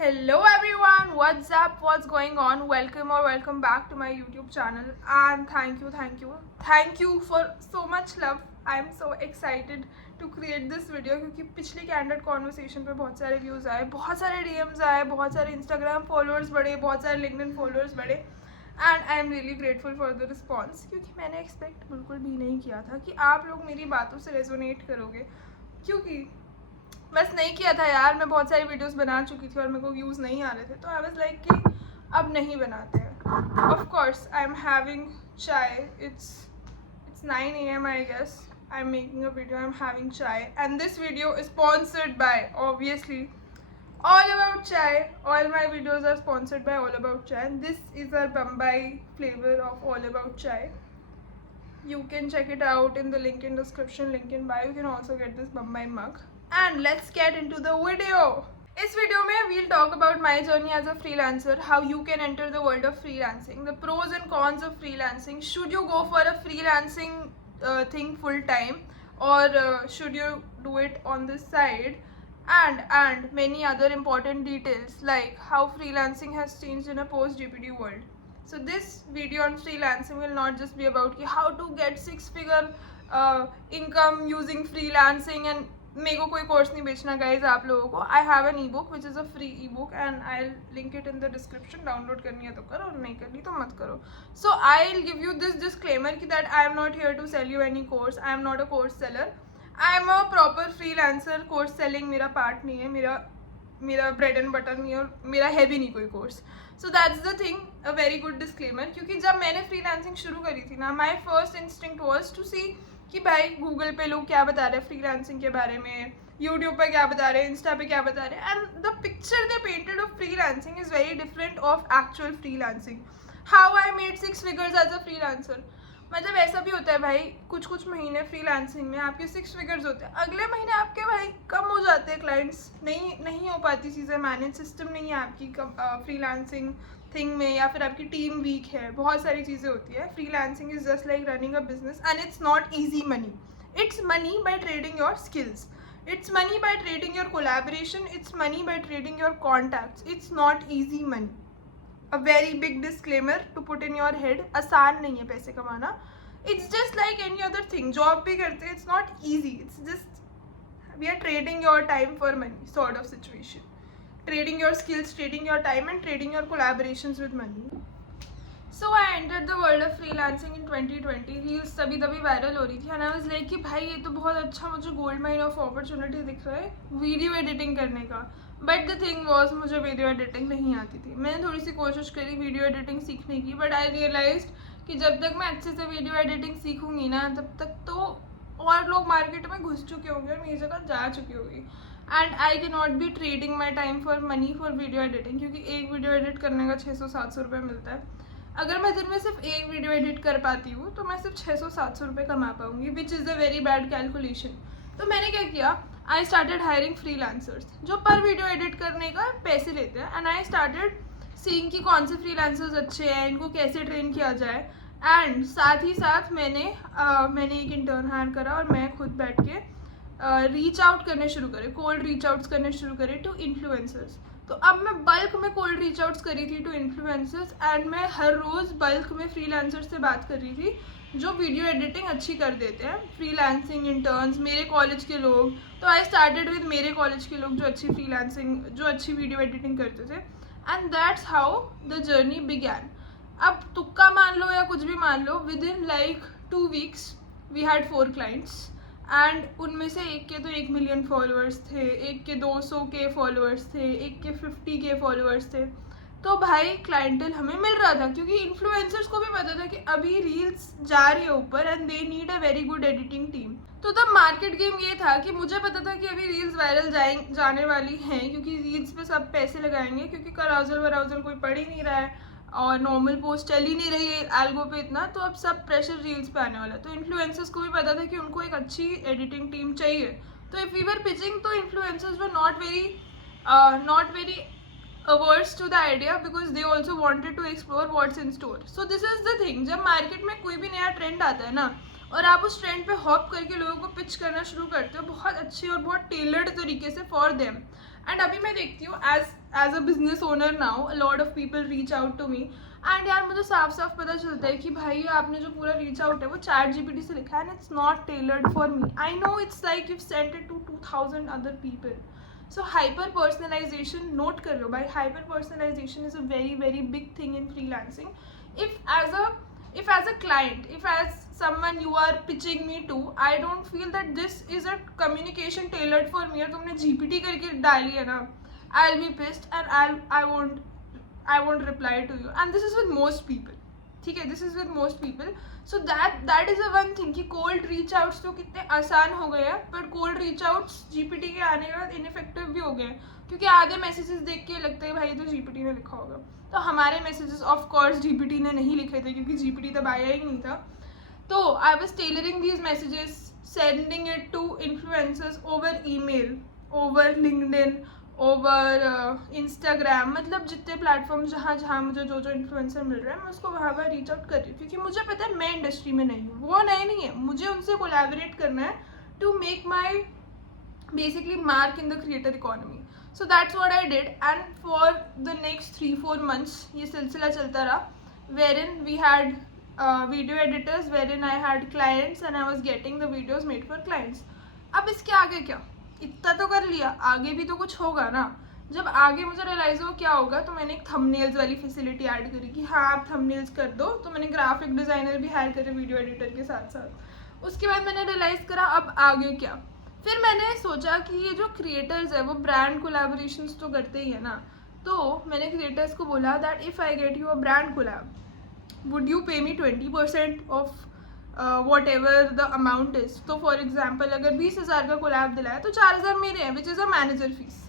Hello everyone, what's up, what's going on? Welcome back to my YouTube channel and thank you for so much love. I'm so excited to create this video क्योंकि पिछली candid conversation पे बहुत सारे views आए, बहुत सारे DMs आए, बहुत सारे Instagram फॉलोअर्स बढ़े, बहुत सारे LinkedIn फॉलोअर्स बढ़े and I am really grateful for the response क्योंकि मैंने एक्सपेक्ट बिल्कुल भी नहीं किया था कि आप लोग मेरी बातों से रेजोनेट करोगे क्योंकि बस नहीं किया था यार। मैं बहुत सारी वीडियोस बना चुकी थी और मेरे को व्यूज़ नहीं आ रहे थे, तो आई वाज लाइक कि अब नहीं बनाते हैं। Of course I am having chai, it's 9 AM I guess. I am making a video, I am having chai and this video is sponsored by obviously All About Chai. All my videos are sponsored by All About Chai and this is our Bombay flavor of All About Chai. You can check it out in the link in description, link in bio. You can also get this Bombay mug. And let's get into the video. इस video में we'll talk about my journey as a freelancer, how you can enter the world of freelancing, the pros and cons of freelancing. Should you go for a freelancing thing full time or should you do it on the side? And many other important details like how freelancing has changed in a post-DPD world. So this video on freelancing will not just be about how to get 6-figure income using freelancing and मेरे को कोई course नहीं बेचना guys आप लोगों को। I have an ebook which is a free ebook and I link it in the description. Download करनी है तो करो और नहीं करनी तो मत करो। So I will give you this disclaimer कि that I am not here to sell you any course, I am not a course seller, I am a proper freelancer. Course selling मेरा पार्ट नहीं है, मेरा bread and butter नहीं है और मेरा है भी नहीं कोई course. So that's the thing, a very good disclaimer. क्योंकि जब मैंने फ्रीलांसिंग शुरू करी थी ना, my first instinct was to see कि भाई गूगल पे लोग क्या बता रहे हैं फ्रीलांसिंग के बारे में, यूट्यूब पे क्या बता रहे हैं, इंस्टा पे क्या बता रहे हैं, and the picture they painted of freelancing is very different of actual freelancing. How I made 6 figures as a freelancer. मतलब ऐसा भी होता है भाई, कुछ महीने फ्रीलांसिंग में आपके 6 फिगर्स होते हैं, अगले महीने आपके भाई कम हो जाते हैं क्लाइंट्स, नहीं हो पाती चीज़ें मैनेज, सिस्टम नहीं है आपकी फ्रीलांसिंग थिंग में, या फिर आपकी टीम वीक है, बहुत सारी चीज़ें होती है। Freelancing is just like running a business and it's not easy money. It's money by trading your skills, it's money by trading your collaboration, it's money by trading your contacts, it's not easy money. A very big disclaimer to put in your head. आसान नहीं है पैसे कमाना। It's just like any other thing, job भी करते हैं, it's not easy, it's just we are trading your time for money sort of situation, trading your skills, trading your time and trading your collaborations with money. So I entered the world of freelancing in 2020. Reels तभी viral हो रही थी and I was like कि भाई ये तो बहुत अच्छा मुझे गोल्ड माइन ऑफ अपॉर्चुनिटी दिख रहा है वीडियो एडिटिंग करने का। बट द थिंग वॉज मुझे वीडियो एडिटिंग नहीं आती थी। मैंने थोड़ी सी कोशिश करी वीडियो एडिटिंग सीखने की, बट आई रियलाइज्ड कि जब तक मैं अच्छे से वीडियो एडिटिंग सीखूंगी ना, तब तक तो और लोग मार्केट में घुस चुके होंगे और मेरी जगह जा चुकी होगी। And I can not be trading my time for money for video editing, क्योंकि एक वीडियो एडिट करने का 600-700 रुपये मिलता है। अगर मैं दिन में सिर्फ एक वीडियो एडिट कर पाती हूँ तो मैं सिर्फ 600-700 रुपये कमा पाऊँगी, विच is a very bad calculation. तो मैंने क्या किया, आई स्टार्टेड हायरिंग फ्रीलांसर्स जो पर वीडियो एडिट करने का पैसे लेते हैं, एंड आई स्टार्टेड सीइंग कि कौन से फ्रीलांसर्स अच्छे हैं, इनको कैसे ट्रेन किया जाए। एंड साथ ही साथ मैंने एक इंटर्न हायर करा और मैं खुद बैठ के रीच आउट करने शुरू करे, कोल्ड रीच आउट्स करने शुरू करे टू इन्फ्लुएंसर्स। तो अब मैं बल्क में कोल्ड रीच आउट्स करी थी टू इन्फ्लुएंसर्स एंड मैं हर रोज़ बल्क में फ्रीलांसर से बात कर रही थी जो वीडियो एडिटिंग अच्छी कर देते हैं, फ्रीलांसिंग इंटर्न्स, मेरे कॉलेज के लोग। तो आई स्टार्टेड विद मेरे कॉलेज के लोग जो अच्छी वीडियो एडिटिंग करते थे, and that's how the journey began. अब तुक्का मान लो या कुछ भी मान लो, within like 2 weeks we had 4 clients and उनमें से एक के तो 1 मिलियन फॉलोअर्स थे, एक के 200K फॉलोअर्स थे, एक के 50K फॉलोअर्स थे। तो भाई क्लाइंटल हमें मिल रहा था क्योंकि इन्फ्लुएंसर्स को भी पता था कि अभी रील्स जा रही है ऊपर and they need a very good editing team. तो तब मार्केट गेम ये था कि मुझे पता था कि अभी रील्स वायरल जाने वाली हैं, क्योंकि रील्स पे सब पैसे लगाएंगे, क्योंकि कराउजल वराउजल कोई पढ़ ही नहीं रहा है और नॉर्मल पोस्ट चल ही नहीं रही है एल्गो पे इतना, तो अब सब प्रेशर रील्स पे आने वाला है। तो इन्फ्लुएंसर्स को भी पता था कि उनको एक अच्छी एडिटिंग टीम चाहिए। तो इफ़ वी वर पिचिंग, तो influencers were not very averse to the idea because they also wanted to explore what's in store. So this is the thing, जब मार्केट में कोई भी नया ट्रेंड आता है ना और आप उस ट्रेंड पे हॉप करके लोगों को पिच करना शुरू करते हो बहुत अच्छी और बहुत टेलर्ड तरीके से फॉर देम, एंड अभी मैं देखती हूँ as a business owner now a lot of people reach out to me, and यार मुझे साफ साफ पता चलता है कि भाई आपने जो पूरा रीच आउट है वो ChatGPT से लिखा है, and it's not tailored for me. I know it's like you sent it to 2000 other people. So hyper personalisation note कर लो भाई, hyper personalisation is a very very big thing in freelancing. if as a client, if as someone you are pitching me to, I don't feel that this is a communication tailored for me. और तुमने GPT करके डाली है ना, I'll be pissed and I won't reply to you. And this is with most people. ठीक है, this is with most people. So that is the one thing कि cold reach outs तो कितने आसान हो गए हैं, पर cold reach outs GPT के आने के बाद ineffective भी हो गए हैं, क्योंकि आधे मैसेजेस देख के लगता है भाई तो GPT ने लिखा होगा. तो हमारे मैसेजेस ऑफ कोर्स GPT ने नहीं लिखे थे, क्योंकि GPT तब आया ही नहीं था. तो I was tailoring these messages, sending it to influencers over email, over LinkedIn, over Instagram, मतलब जितने प्लेटफॉर्म जहाँ जहाँ मुझे जो जो इन्फ्लुएंसर मिल रहा है मैं उसको वहाँ पर रीच आउट कर रही हूँ, क्योंकि मुझे पता है मैं इंडस्ट्री में नहीं हूँ, वो नए नहीं है, मुझे उनसे कोलैबोरेट करना है to make my basically mark in the creator economy. So that's what I did, and for the next 3-4 months ये सिलसिला चलता रहा, wherein we had video editors, wherein I had clients and I was getting the videos made for clients. अब इसके आगे क्या, इतना तो कर लिया, आगे भी तो कुछ होगा ना. जब आगे मुझे रियलाइज हो क्या होगा, तो मैंने एक थंबनेल्स वाली फैसिलिटी ऐड करी कि हाँ आप थंबनेल्स कर दो. तो मैंने ग्राफिक डिज़ाइनर भी हायर करे वीडियो एडिटर के साथ साथ. उसके बाद मैंने रियलाइज़ करा अब आगे क्या. फिर मैंने सोचा कि ये जो क्रिएटर्स है वो ब्रांड कोलैबोरेशंस तो करते ही है ना. तो मैंने क्रिएटर्स को बोला that if I get you a brand collab, would you pay me 20% of whatever the amount is. तो फॉर एग्जाम्पल अगर 20,000 का कोलैब दिलाया तो 4,000 मेरे हैं, which is a manager fees.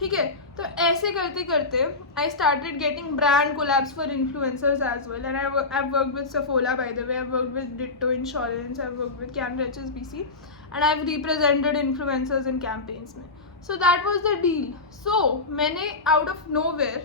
ठीक है, तो ऐसे करते करते I started getting brand collabs for influencers as well, and I work with Saffola, by the way I work with Ditto insurance, I work with Canara HSBC, and I've represented influencers in campaigns में. So that was the deal. So मैंने out of nowhere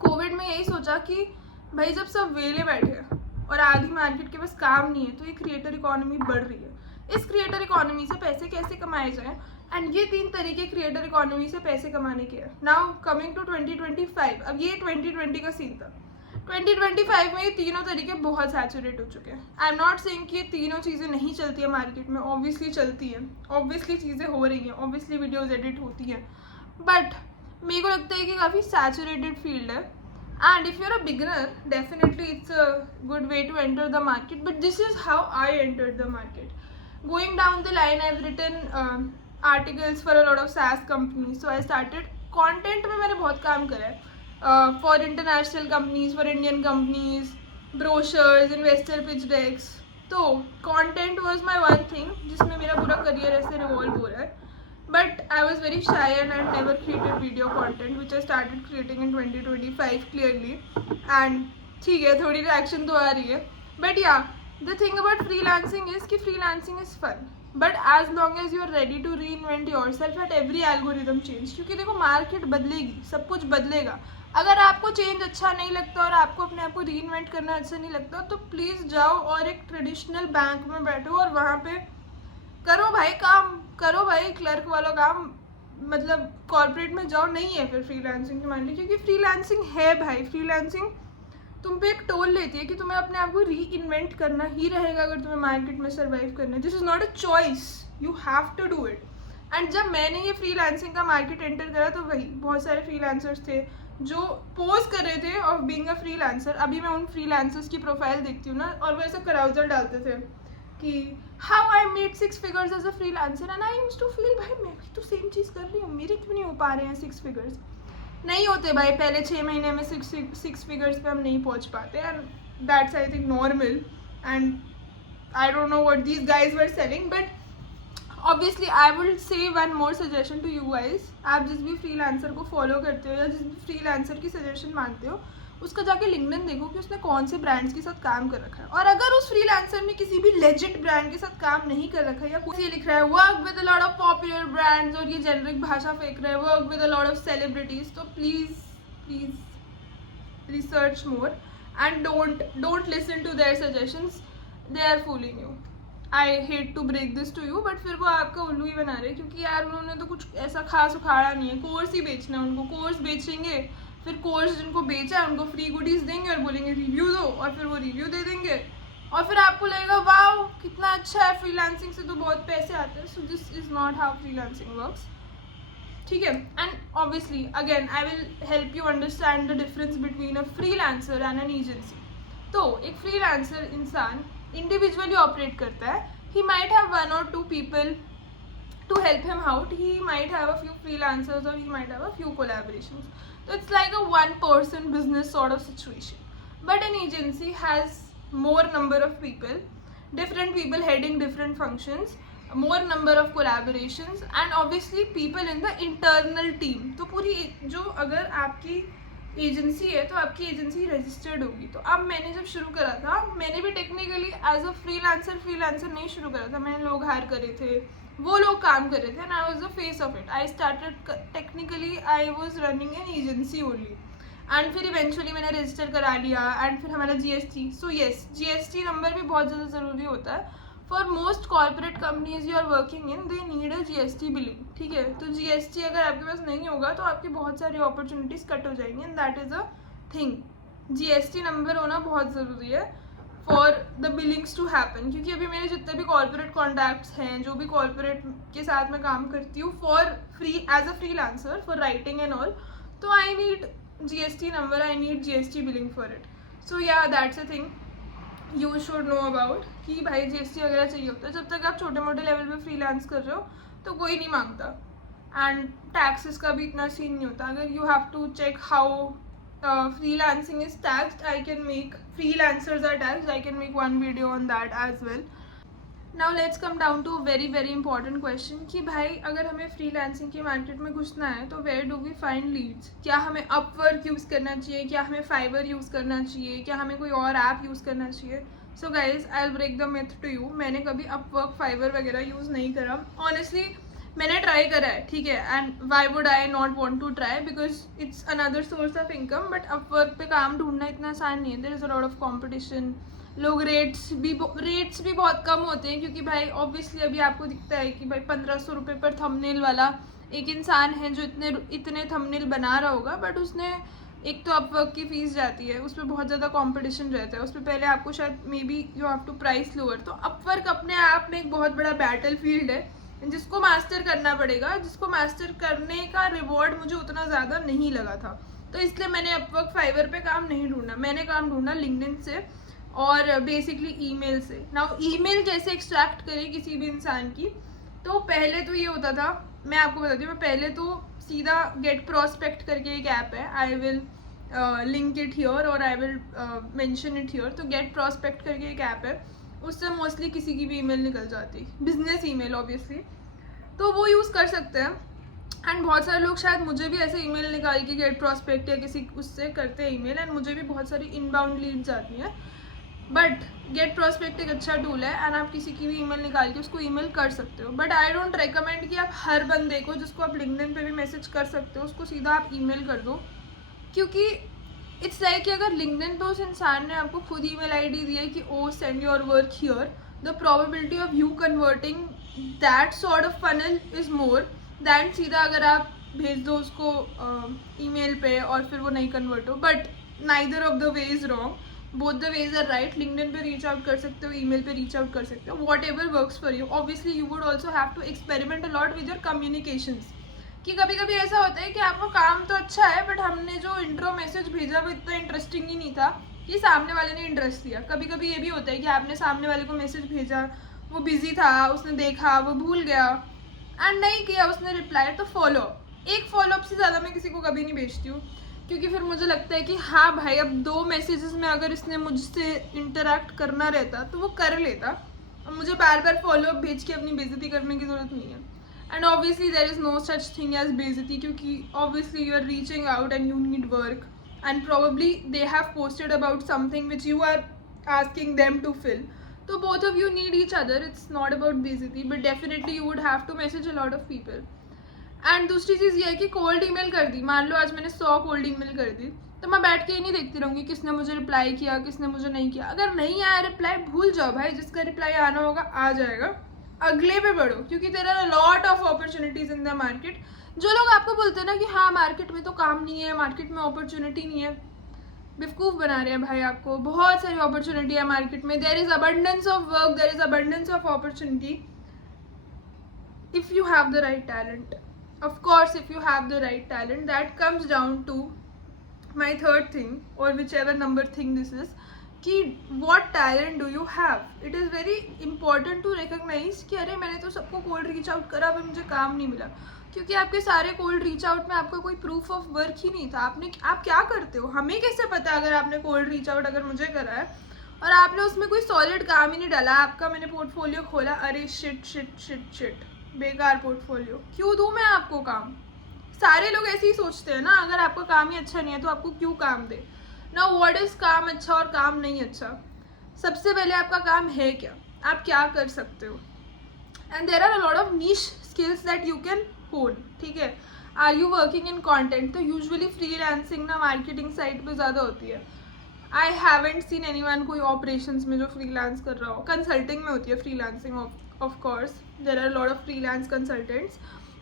Covid में यही सोचा कि भाई जब सब वेले बैठे हैं और आधी मार्केट के पास काम नहीं है, तो ये क्रिएटर इकोनॉमी बढ़ रही है. इस क्रिएटर इकोनॉमी से पैसे कैसे कमाए जाएं, एंड ये 3 तरीके क्रिएटर इकोनॉमी से पैसे कमाने के हैं. नाउ कमिंग टू 2025, अब ये 2020 का सीन था. 2025 में ये तीनों तरीके बहुत सैचुरेट हो चुके हैं. आई एम नॉट सेइंग कि ये तीनों चीज़ें नहीं चलती है मार्केट में, ऑब्वियसली चलती हैं, ऑब्वियसली चीज़ें हो रही हैं, ऑब्वियसली वीडियोज़ एडिट होती हैं, बट मेरे को लगता है कि काफ़ी सैचुरेटेड फील्ड है. And if you are a beginner, definitely it's a good way to enter the market, but this is how I entered the market. Going down the line I have written articles for a lot of SaaS companies. So I started content में मैंने बहुत काम करा है. For international companies, for Indian companies, brochures, investor pitch decks. तो content was my one thing जिसमें मेरा पूरा करियर ऐसे रिवॉल्व हो रहा है. But I was very shy and I never created video content, which I started creating in 2025 clearly. And ठीक है, थोड़ी reaction तो आ रही है. But yeah, the thing about freelancing is कि freelancing is fun. But as long as you are ready to reinvent yourself at every algorithm change, क्योंकि देखो market बदलेगी, सब कुछ बदलेगा. अगर आपको चेंज अच्छा नहीं लगता और आपको अपने आप को री इन्वेंट करना अच्छा नहीं लगता, तो प्लीज़ जाओ और एक ट्रेडिशनल बैंक में बैठो और वहाँ पे करो भाई काम, करो भाई क्लर्क वाला काम, मतलब कॉर्पोरेट में जाओ. नहीं है फिर फ्रीलांसिंग के मान ली, क्योंकि फ्रीलांसिंग है भाई, फ्रीलांसिंग तुम पे एक टोल लेती है कि तुम्हें अपने आप को री इन्वेंट करना ही रहेगा अगर तुम्हें मार्केट में सर्वाइव करना है. This is not a choice, you have to do it. And जब मैंने ये फ्रीलांसिंग का मार्केट एंटर करा, तो वही बहुत सारे फ्रीलांसर्स थे जो पोज कर रहे थे ऑफ बीइंग अ फ्रीलांसर. अभी मैं उन फ्रीलांसर्स की प्रोफाइल देखती हूँ ना, और वो ऐसा कराउजल डालते थे कि how I made 6 figures as a freelancer, and I used to feel भाई मैं भी तो सेम चीज़ कर रही हूँ, मेरे क्यों नहीं हो पा रहे हैं 6 फिगर्स. नहीं होते भाई, पहले 6 महीने में 6 फिगर्स पे हम नहीं पहुँच पाते, and that's I think normal. And I don't know what these guys were selling, but obviously I will say one more suggestion to you guys. आप जिस भी फ्रीलांसर को फॉलो करते हो या जिस भी फ्रीलांसर की सजेशन मानते हो, उसका जाके लिंक्डइन देखो कि उसने कौन से ब्रांड्स के साथ काम कर रखा है. और अगर उस फ्रीलांसर ने किसी भी लेजिट ब्रांड के साथ काम नहीं कर रखा है, या कुछ लिख रहा है work with a lot of popular brands, और ये जेनरिक भाषा फेंक रहा है work with a lot of celebrities, तो please research more and don't listen to their suggestions. They are fooling you. I hate to break this to you, but फिर वो आपका उल्लू ही बना रहे हैं, क्योंकि यार उन्होंने तो कुछ ऐसा खास उखाड़ा नहीं है, कोर्स ही बेचना है उनको, कोर्स बेचेंगे, फिर कोर्स जिनको बेचा है उनको फ्री गुडीज देंगे और बोलेंगे रिव्यू दो, और फिर वो रिव्यू दे देंगे, और फिर आपको लगेगा वाओ कितना अच्छा है, फ्रीलांसिंग से तो बहुत पैसे आते हैं. So this is not how freelancing works. ठीक है. And obviously again I will help you understand the difference between a freelancer and an agency. तो एक फ्रीलांसर इंसान इंडिविजुअली ऑपरेट करता है. ही माइट हैव वन और two people to help him out. He might have a few freelancers or he might have a few collaborations. So it's like a one person business sort of situation. But an agency has more number of people, different people heading different functions, more number of collaborations and obviously people in the internal team. तो पूरी जो अगर आपकी agency है तो आपकी agency registered होगी. तो अब मैंने जब शुरू करा था, मैंने भी टेक्निकली एज अ फ्रीलांसर नहीं शुरू करा था. मैंने लोग हायर करे थे, वो लोग काम कर रहे थे and I was the face of it. I started technically I was running an agency only and फिर इवेंचुअली मैंने रजिस्टर करा लिया एंड फिर हमारा GST. So yes, GST number भी बहुत ज़्यादा ज़रूरी होता है. For most corporate companies you are working in they need a GST billing. ठीक है. तो GST अगर आपके पास नहीं होगा तो आपकी बहुत सारी अपॉर्चुनिटीज़ कट हो जाएंगी and that is a thing. GST number होना बहुत ज़रूरी है for the billings to happen. क्योंकि अभी मेरे जितने भी कॉर्पोरेट कॉन्टैक्ट्स हैं, जो भी कॉर्पोरेट के साथ मैं काम करती हूँ for free as a freelancer for writing and all, तो I need GST number, I need GST billing for it. So yeah that's a thing you should know about कि भाई GST वगैरह चाहिए होता है. जब तक आप छोटे मोटे लेवल पे फ्रीलांस कर रहे हो तो कोई नहीं मांगता. एंड टैक्सेस का भी इतना सीन नहीं होता. अगर you have to check how freelancing is taxed, I can make freelancers are taxed, I can make one video on that as well. Now let's come down to a very very important question कि भाई अगर हमें freelancing के market में घुसना है तो where do we find leads? क्या हमें अपवर्क यूज़ करना चाहिए, क्या हमें फाइवर यूज़ करना चाहिए, क्या हमें कोई और ऐप यूज़ करना चाहिए? So guys I will break the myth to you. मैंने कभी अपवर्क फाइवर वगैरह यूज़ नहीं करा. ऑनेस्टली मैंने ट्राई करा है, ठीक है, and why would I not want to try because it's another source of income. But Upwork पे काम ढूंढना इतना आसान नहीं है. There is a lot of competition. लोग रेट्स भी बहुत कम होते हैं क्योंकि भाई ऑब्वियसली अभी आपको दिखता है कि भाई 1500 रुपये पर थंबनेल वाला एक इंसान है जो इतने थंबनेल बना रहा होगा, बट उसने एक तो अपवर्क की फ़ीस जाती है, उस पर बहुत ज़्यादा कंपटीशन रहता है, उस पर पहले आपको शायद maybe you have to price lower. तो अपवर्क अपने आप में एक बहुत बड़ा बैटल फील्ड है जिसको मास्टर करना पड़ेगा, जिसको मास्टर करने का रिवॉर्ड मुझे उतना ज़्यादा नहीं लगा था. तो इसलिए मैंने अपवर्क फाइवर पे काम नहीं ढूंढा. मैंने काम ढूंढा लिंक्डइन से और बेसिकली ईमेल से. नाउ ईमेल कैसे एक्सट्रैक्ट करें किसी भी इंसान की, तो पहले तो ये होता था, मैं आपको बताती हूँ. मैं पहले तो सीधा गेट प्रोस्पेक्ट करके एक ऐप है, I will link it here और I will mention it here. तो गेट प्रोस्पेक्ट करके एक ऐप है, उससे मोस्टली किसी की भी ईमेल निकल जाती, बिजनेस ईमेल ऑब्वियसली, तो वो यूज़ कर सकते हैं. एंड बहुत सारे लोग शायद मुझे भी ऐसे ईमेल निकाल के गेट प्रोस्पेक्ट या किसी उससे करते हैं ईमेल, एंड मुझे भी बहुत सारी इनबाउंड लीड्स आती हैं. बट गेट प्रोस्पेक्ट एक अच्छा टूल है एंड आप किसी की भी ईमेल निकाल के उसको ईमेल कर सकते हो. बट आई डोंट रिकमेंड कि आप हर बंदे को जिसको आप लिंक्डइन पे भी मैसेज कर सकते हो उसको सीधा आप ईमेल कर दो, क्योंकि इट्स लाइक कि अगर लिंक्डइन पे उस इंसान ने आपको खुद ईमेल आईडी दी है कि oh send your work here, the probability of you converting that sort of funnel is more than सीधा अगर आप भेज दो उसको ईमेल पे और फिर वो नहीं कन्वर्ट हो. But neither of the way is wrong, both the ways are right. LinkedIn पे रीच आउट कर सकते हो, ईमेल पे रीच आउट कर सकते हो, whatever works for you. Obviously you would also have to experiment a lot with your communications. कि कभी कभी ऐसा होता है कि आपका काम तो अच्छा है बट हमने जो इंट्रो मैसेज भेजा वो इतना इंटरेस्टिंग ही नहीं था कि सामने वाले ने इंटरेस्ट लिया. कभी कभी ये भी होता है कि आपने सामने वाले को मैसेज भेजा, वो बिजी था, उसने देखा, वो भूल गया एंड नहीं किया उसने रिप्लाई. तो फॉलो, एक फॉलोअप से ज़्यादा मैं किसी को कभी नहीं भेजती हूँ, क्योंकि फिर मुझे लगता है कि हाँ भाई अब 2 मैसेजेस में अगर इसने मुझसे इंटरेक्ट करना रहता तो वो कर लेता, और मुझे बार बार फॉलोअप भेज के अपनी बेइज्जती करने की ज़रूरत नहीं है. And obviously there is no such thing as बेइज्जती, क्योंकि obviously you are reaching out and you need work and probably they have posted about something which you are asking them to fill. तो both of you need each other. It's not about बेइज्जती, but definitely you would have to message a lot of people. And दूसरी चीज़ ये है कि cold email कर दी, मान लो आज मैंने 100 कोल्ड ईमेल कर दी, तो मैं बैठ के ही नहीं देखती रहूँगी किसने मुझे रिप्लाई किया, किसने मुझे नहीं किया। अगर नहीं आया रिप्लाई, भूल जाओ भाई, जिसका रिप्लाई आना होगा आ जाएगा, अगले पे बढ़ो, क्योंकि there are lot of opportunities in the market. जो लोग आपको बोलते हैं ना कि हाँ मार्केट में तो काम नहीं है, मार्केट में अपॉर्चुनिटी नहीं है, बेवकूफ़ बना रहे हैं भाई आपको। बहुत सारी अपॉर्चुनिटी है मार्केट में, there is abundance of work, there is abundance of opportunity if you have the right talent. Of course, if you have the right talent, that comes down to my third thing, or whichever number thing this is, कि what talent do you have. It is very important to recognize कि अरे मैंने तो सबको cold reach out करा, पर मुझे काम नहीं मिला, क्योंकि आपके सारे कोल्ड रीच आउट में आपका कोई प्रूफ ऑफ वर्क ही नहीं था। आप क्या करते हो, हमें कैसे पता अगर आपने कोल्ड रीच आउट अगर मुझे करा है और आपने उसमें कोई सॉलिड काम ही नहीं डाला। आपका मैंने पोर्टफोलियो खोला, अरे शिट शिट शिट शिट, बेकार पोर्टफोलियो, क्यों दूँ मैं आपको काम। सारे लोग ऐसे ही सोचते हैं ना, अगर आपका काम ही अच्छा नहीं है तो आपको क्यों काम दे ना। व्हाट इज काम अच्छा और काम नहीं अच्छा। सबसे पहले आपका काम है क्या, आप क्या कर सकते हो। And there are a lot of niche skills that you can hone, ठीक है। Are you working in content, तो यूजुअली फ्रीलांसिंग ना मार्केटिंग साइट पे ज़्यादा होती है। आई हैवेंट सीन एनीवन कोई ऑपरेशंस में जो फ्रीलांस कर रहा हो। कंसल्टिंग में होती है freelancing, of course there are a lot of freelance consultants,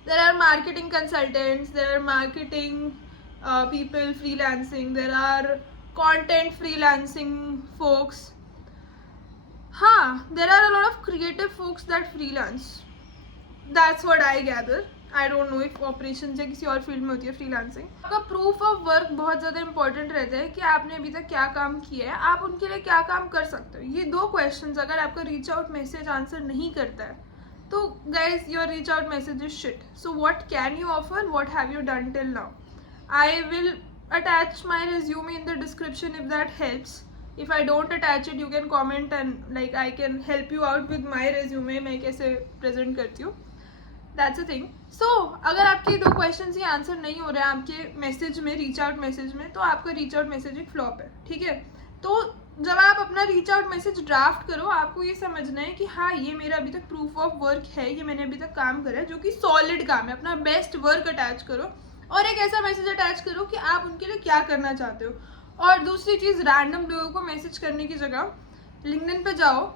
there are marketing consultants, there are marketing people freelancing, there are content freelancing folks, there are a lot of creative folks that freelance. That's what I gather. I don't know if operations या किसी और field में होती है freelancing. आपका proof of work बहुत ज़्यादा important रहता है कि आपने अभी तक क्या काम किया है, आप उनके लिए क्या काम कर सकते हो। ये दो क्वेश्चंस अगर आपका रीच आउट मैसेज आंसर नहीं करता है तो guys your reach out message is shit. So what can you offer, what have you done till now. I will attach my resume in the description if that helps. If I don't attach it, you can comment and like I can help you out with my resume, मैं कैसे present करती हूँ। That's a thing. सो अगर आपके दो question ही answer नहीं हो रहे हैं आपके मैसेज में, रीच आउट मैसेज में, तो आपका रीच आउट मैसेज एक फ्लॉप है, ठीक है। तो जब आप अपना रीच आउट मैसेज ड्राफ्ट करो, आपको ये समझना है कि हाँ ये मेरा अभी तक प्रूफ ऑफ वर्क है, ये मैंने अभी तक काम करा है जो कि सॉलिड काम है। अपना बेस्ट वर्क अटैच करो और एक ऐसा मैसेज अटैच करो कि आप उनके लिए क्या करना चाहते हो। और दूसरी चीज़, रैंडम लोगों को मैसेज करने की जगह लिंक्डइन पे जाओ,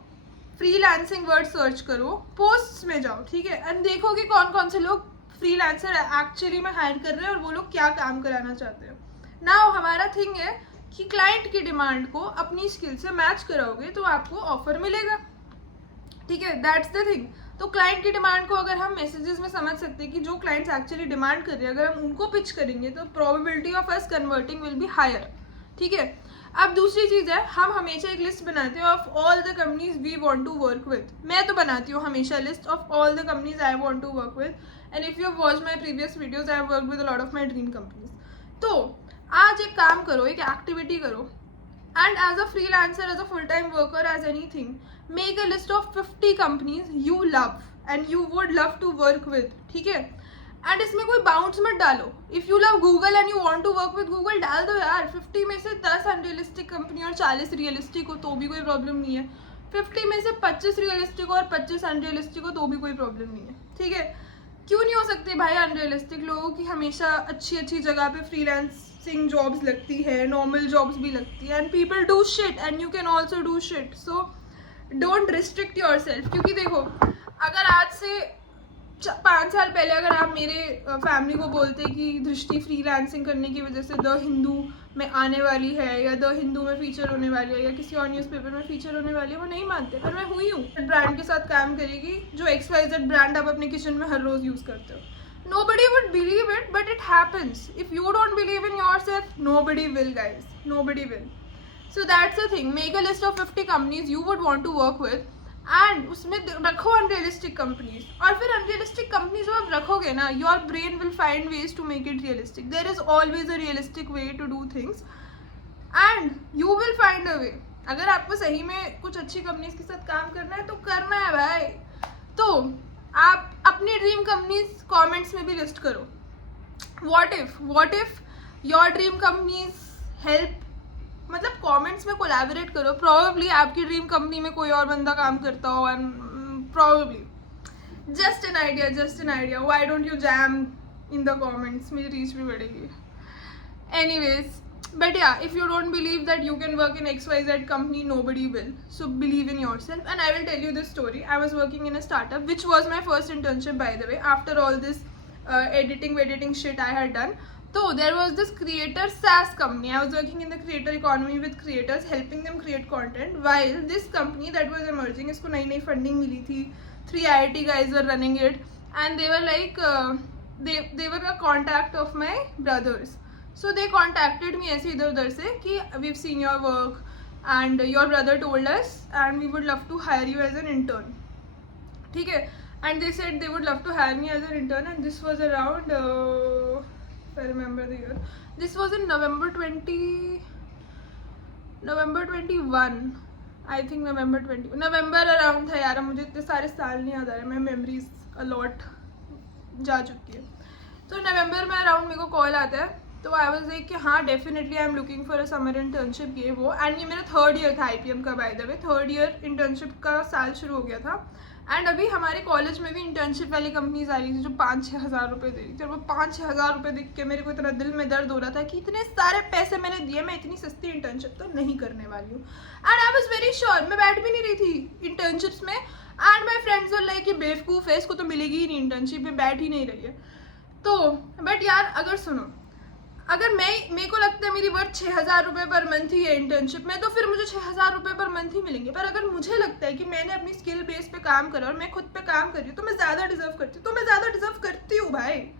फ्रीलांसिंग वर्ड सर्च करो, पोस्ट्स में जाओ, ठीक है, एंड देखो कि कौन कौन से लोग फ्रीलांसर एक्चुअली में हायर कर रहे हैं और वो लोग क्या काम कराना चाहते हैं। नाउ हमारा थिंग है कि क्लाइंट की डिमांड को अपनी स्किल से मैच कराओगे तो आपको ऑफर मिलेगा, ठीक है। That's the thing. तो क्लाइंट की डिमांड को अगर हम मैसेजेस में समझ सकते हैं कि जो क्लाइंट्स एक्चुअली डिमांड कर रहे हैं, अगर हम उनको पिच करेंगे तो probability of us converting will be higher, ठीक है। अब दूसरी चीज़ है, हम हमेशा एक लिस्ट बनाते हैं of all the companies we want to work with. मैं तो बनाती हूँ हमेशा list of all the companies I want to work with, and if you watch my previous videos I work with a lot of my dream companies. तो आज एक काम करो, एक एक्टिविटी करो, and as a freelancer, as a full time worker, as anything, make a list of 50 companies you love and you would love to work with, ठीक है। एंड इसमें कोई बाउंड्स मत डालो। If you love Google and you want to work with Google, डाल दो यार। 50 में से 10 अनरियलिस्टिक कंपनी और 40 रियलिस्टिक हो तो भी कोई प्रॉब्लम नहीं है। 50 में से 25 रियलिस्टिक और 25 अनरियलिस्टिक हो तो भी कोई प्रॉब्लम नहीं है, ठीक है। क्यों नहीं हो सकते भाई अनरियलिस्टिक? लोगों की हमेशा अच्छी अच्छी जगह पे फ्रीलांसिंग जॉब्स लगती है, नॉर्मल जॉब्स भी लगती है, and people do shit and you can also do shit. So don't restrict your self. क्योंकि देखो, अगर आज से 5 साल पहले अगर आप मेरे फैमिली को बोलते कि दृष्टि फ्रीलांसिंग करने की वजह से द हिंदू में आने वाली है या द हिंदू में फीचर होने वाली है या किसी और न्यूज़पेपर में फीचर होने वाली है, वो नहीं मानते। पर मैं हुई हूँ। ब्रांड के साथ काम करेगी जो XYZ ब्रांड आप अपने किचन में हर रोज़ यूज़ करते हो। Nobody would believe it, but it happens. If you don't believe in yourself, nobody will, guys. Nobody will. So that's the thing. Make a list of 50 companies you would want to work with. And उसमें रखो unrealistic companies. और फिर unrealistic companies जब आप रखोगे ना, your brain will find ways to make it realistic. There is always a realistic way to do things and you will find a way. अगर आपको सही में कुछ अच्छी कंपनीज के साथ काम करना है तो करना है भाई। तो आप अपनी ड्रीम कंपनीज कमेंट्स में भी लिस्ट करो। What if your dream companies help, मतलब कमेंट्स में कोलैबोरेट करो। प्रोबेबली आपकी ड्रीम कंपनी में कोई और बंदा काम करता हो, and probably just an idea. Why don't you jam in the comments, मेरी रीच भी बढ़ेगी। Anyways, But yeah, if you don't believe that you can work in XYZ company, nobody will. So believe in yourself. And I will tell you this story. I was working in a startup, which was my first internship, by the way, after all this editing shit I had done. So there was this creator SaaS company. I was working in the creator economy with creators, helping them create content. While this company that was emerging, इसको नई नई funding मिली थी. 3 IIT guys were running it, and they were like they were a contact of my brothers. So they contacted me ऐसे इधर उधर से कि we've seen your work and your brother told us and we would love to hire you as an intern. ठीक है, and they said they would love to hire me as an intern, and this was around if I remember the year, this was in November 21, I think November around था यार. मुझे इतने सारे साल नहीं याद आ रहे, मैं मेमोरीज अलॉट जा चुकी है. तो नवंबर में अराउंड मेरे को कॉल आता है. तो आई वाज लाइक कि हाँ definitely I am looking for a summer internship, ये वो. एंड ये मेरा 3rd ईयर था IPM का, bye the way 3rd year internship का साल शुरू हो गया था. एंड अभी हमारे कॉलेज में भी इंटर्नशिप वाली कंपनीज आ रही थी जो 5-6 हज़ार रुपये दे रही थी. और वो 5-6 हज़ार रुपये देख के मेरे को इतना दिल में दर्द हो रहा था कि इतने सारे पैसे मैंने दिए, मैं इतनी सस्ती इंटर्नशिप तो नहीं करने वाली हूँ. And I was very sure, मैं बैठ भी नहीं रही थी इंटर्नशिप्स में. And my friends were like कि बेवकूफ़ है, इसको तो मिलेगी ही नहीं इंटर्नशिप में, बैठ ही नहीं रही है. तो बट यार अगर सुनो, अगर मेरे को लगता है मेरी वर्थ 6,000 रुपये पर मंथ ही है इंटर्नशिप में, तो फिर मुझे 6,000 रुपये पर मंथ ही मिलेंगे. पर अगर मुझे लगता है कि मैंने अपनी स्किल बेस पे काम करा और मैं खुद पे काम कर रही हूँ तो मैं ज़्यादा डिजर्व करती हूँ. तो मैं ज़्यादा डिजर्व करती हूँ भाई.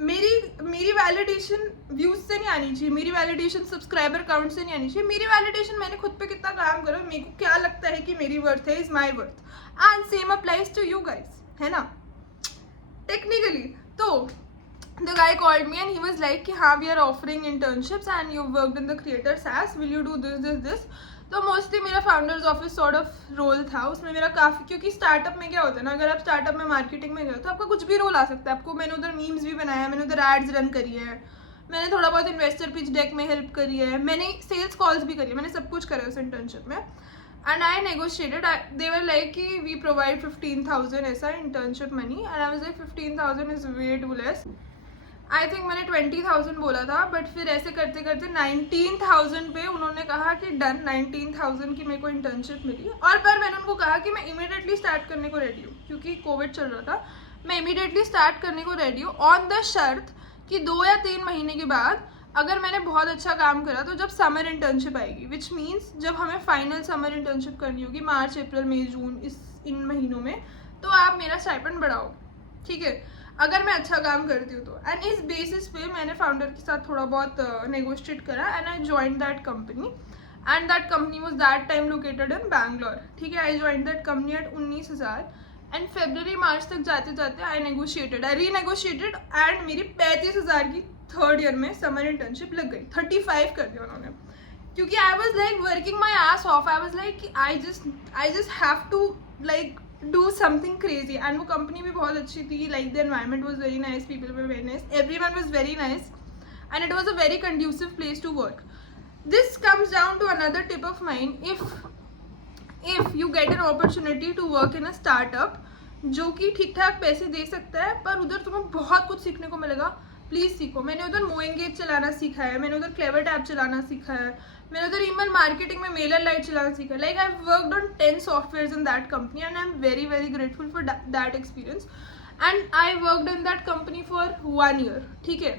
मेरी वैलिडेशन व्यूज से नहीं आनी चाहिए, मेरी वैलिडेशन सब्सक्राइबर काउंट से नहीं आनी चाहिए. मेरी वैलिडेशन मैंने खुद पे कितना काम करा, मेरे को क्या लगता है कि मेरी वर्थ है, is my worth. And same applies to you guys, है ना, टेक्निकली. तो the guy called me and he was like कि हाँ we are offering internships and you worked in the creator SaaS, will you do this. तो mostly मेरा founders office sort of role था. उसमें मेरा काफ़ी, क्योंकि स्टार्टअप में क्या होता है ना, अगर आप स्टार्टअप में मार्केटिंग में गए तो आपका कुछ भी रोल आ सकता है. आपको, मैंने उधर मीम्स भी बनाया, मैंने उधर एड्स रन करी है, मैंने थोड़ा बहुत इन्वेस्टर पिच डेक में हेल्प करी है, मैंने सेल्स कॉल्स भी करी है, मैंने सब कुछ करा उस इंटर्नशिप में. And I negotiated, they were like कि वी प्रोवाइड 15,000 ऐसा internship money. And I was like 15,000 is way too less. I think मैंने 20,000 बोला था, बट फिर ऐसे करते करते 19,000 पे उन्होंने कहा कि डन, 19,000 की मेरे को इंटर्नशिप मिली. और पर मैंने उनको कहा कि मैं इमीडिएटली स्टार्ट करने को रेडी हूँ, क्योंकि कोविड चल रहा था. मैं इमीडिएटली स्टार्ट करने को रेडी हूँ ऑन द शर्त कि 2 या 3 महीने के बाद अगर मैंने बहुत अच्छा काम करा तो जब समर इंटर्नशिप आएगी, विच मीन्स जब हमें फाइनल समर इंटर्नशिप करनी होगी मार्च अप्रैल मई जून, इन महीनों में, तो आप मेरा स्टाइपेंड बढ़ाओ, ठीक है, अगर मैं अच्छा काम करती हूँ तो. एंड इस बेसिस पे मैंने फाउंडर के साथ थोड़ा बहुत नेगोशिएट करा and I join that company. And that company was that time located in Bangalore, ठीक है. I join that company at 19,000. And February March तक जाते जाते आई रीनेगोशिएटेड एंड मेरी 35,000 की 3rd ईयर में समर इंटर्नशिप लग गई. 35 कर दिया उन्होंने, क्योंकि I was like working my ass off. I was like I just have to like do something crazy. and वो कंपनी भी बहुत अच्छी थी, like the environment was very nice, people were very nice, everyone was very nice, and it was a very conducive place to work. This comes down to another tip of mine. if you get an opportunity to work in a startup जो कि ठीक ठाक पैसे दे सकता है पर उधर तुम्हें बहुत कुछ सीखने को मिलेगा, प्लीज़ सीखो. मैंने उधर मोएंगेज चलाना सीखा है, मैंने उधर क्लेवर टैब चलाना सीखा है, मैंने उधर ईमेल मार्केटिंग में मेलर लाइट चलाना सीखा. Like I worked on 10 software in that company and I am very very grateful for that experience. And I worked in that company for 1 year, ठीक है.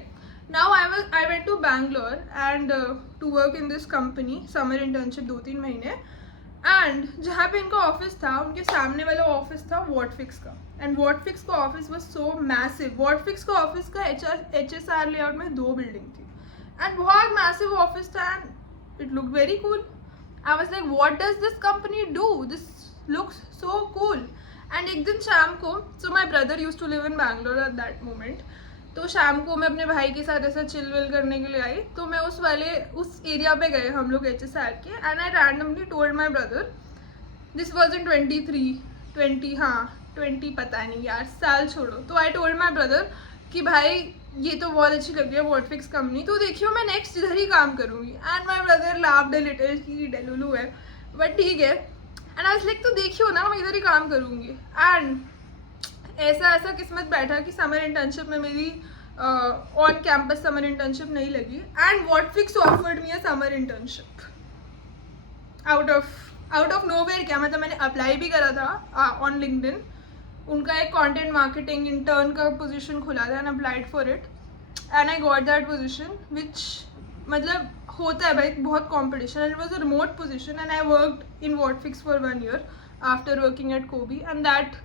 Now I went to Bangalore and to work in this company, summer internship 2-3 महीने. And जहाँ पे इनका office था, उनके सामने वाला ऑफिस था वॉटफिक्स का. एंड वॉटफिक्स का ऑफिस वाज सो मैसिव. वॉटफिक्स का ऑफिस का HSR लेआउट में 2 बिल्डिंग थी एंड बहुत मैसिव ऑफिस था and it looked very cool. I was like, what does this company do? This looks so cool. And एक दिन शाम को, so my brother used to live in Bangalore at that moment. तो शाम को मैं अपने भाई के साथ ऐसा चिल विल करने के लिए आई, तो मैं उस एरिया पे गए हम लोग HSR के. And I randomly told my brother, this was in 20 पता नहीं यार, साल छोड़ो. तो आई टोल्ड माई ब्रदर कि भाई ये तो बहुत अच्छी लग रही है वॉटफिक्स कंपनी, तो देखियो मैं नेक्स्ट इधर ही काम करूँगी. And my brother laughed a little कि डेलुलू है, बट ठीक है. एंड आई वाज लाइक, तो देखियो ना मैं इधर ही काम करूँगी. एंड ऐसा किस्मत बैठा कि समर इंटर्नशिप में मेरी ऑन कैंपस समर इंटर्नशिप नहीं लगी, and Whatfix offered me a summer internship out of nowhere. क्या मतलब, मैंने अप्लाई भी करा था ऑन लिंक्डइन, उनका एक कंटेंट मार्केटिंग इंटर्न का पोजीशन खुला था, and applied for it and I got that position, which मतलब होता है भाई बहुत competition, and it was a remote position, and I worked in Whatfix for 1 year after working at Kobi, and that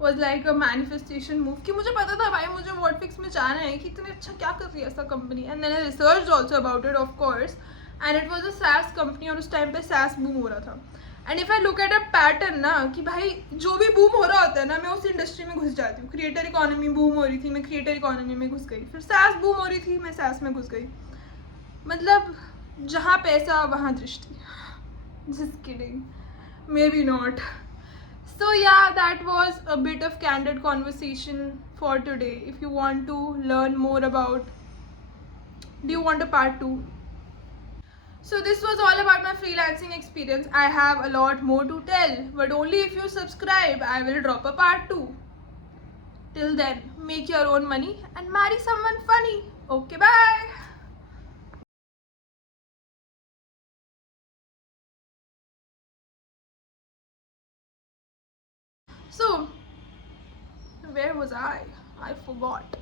was like a manifestation move कि मुझे पता था भाई मुझे व्हाटफिक्स में जाना है, कि इतने अच्छा क्या कर रही है ऐसा company, and then I research also about it of course, and it was a SaaS company, और उस टाइम पे सैस बूम हो रहा था। And if I look at a pattern ना, कि भाई जो भी बूम हो रहा होता है ना, मैं उस इंडस्ट्री में घुस जाती हूँ। क्रिएटर इकोनॉमी बूम हो रही थी, मैं क्रिएटर इकोनॉमी में घुस गई, फिर सैस बूम हो रही थी, मैं सैस में घुस गई। मतलब जहाँ पैसा वहाँ दृष्टि। Just kidding, may be not. So yeah, that was a bit of candid conversation for today. If you want to learn more about, do you want a part 2? So this was all about my freelancing experience. I have a lot more to tell, but only if you subscribe, I will drop a part 2. Till then, make your own money and marry someone funny. Okay, bye. So, where was I? I forgot.